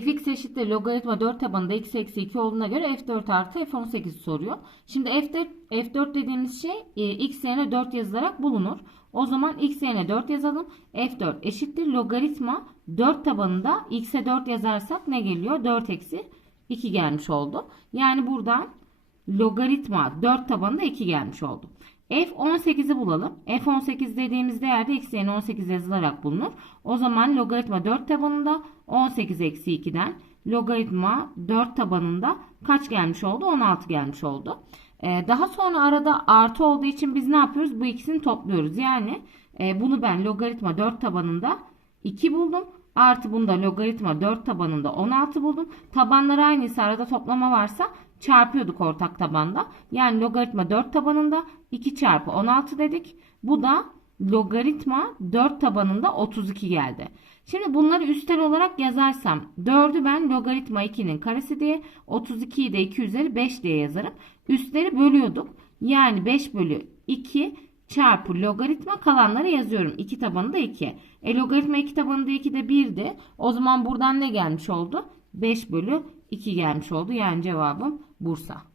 fx eşittir logaritma 4 tabanında x eksi 2 olduğuna göre f4 artı f18 soruyor. Şimdi f4, f4 dediğimiz şey e, x yerine 4 yazılarak bulunur. O zaman x yerine 4 yazalım. f4 eşittir logaritma 4 tabanında x'e 4 yazarsak ne geliyor? 4 eksi 2 gelmiş oldu. Yani buradan logaritma 4 tabanında 2 gelmiş oldu. F18'i bulalım. F18 dediğimiz değerde x yerine 18 yazılarak bulunur. O zaman logaritma 4 tabanında 18 eksi 2'den logaritma 4 tabanında kaç gelmiş oldu? 16 gelmiş oldu. Ee, daha sonra arada artı olduğu için biz ne yapıyoruz? Bu ikisini topluyoruz. Yani e, bunu ben logaritma 4 tabanında 2 buldum. Artı bunda logaritma 4 tabanında 16 buldum. Tabanlar aynıysa arada toplama varsa çarpıyorduk ortak tabanda. Yani logaritma 4 tabanında 2 çarpı 16 dedik. Bu da logaritma 4 tabanında 32 geldi. Şimdi bunları üstel olarak yazarsam 4'ü ben logaritma 2'nin karesi diye 32'yi de 2 üzeri 5 diye yazarım. Üstleri bölüyorduk. Yani 5 bölü 2 çarpı logaritma kalanları yazıyorum. 2 tabanında 2. E logaritma 2 tabanında 2 de 1'di. O zaman buradan ne gelmiş oldu? 5 bölü 2 gelmiş oldu. Yani cevabım Bursa.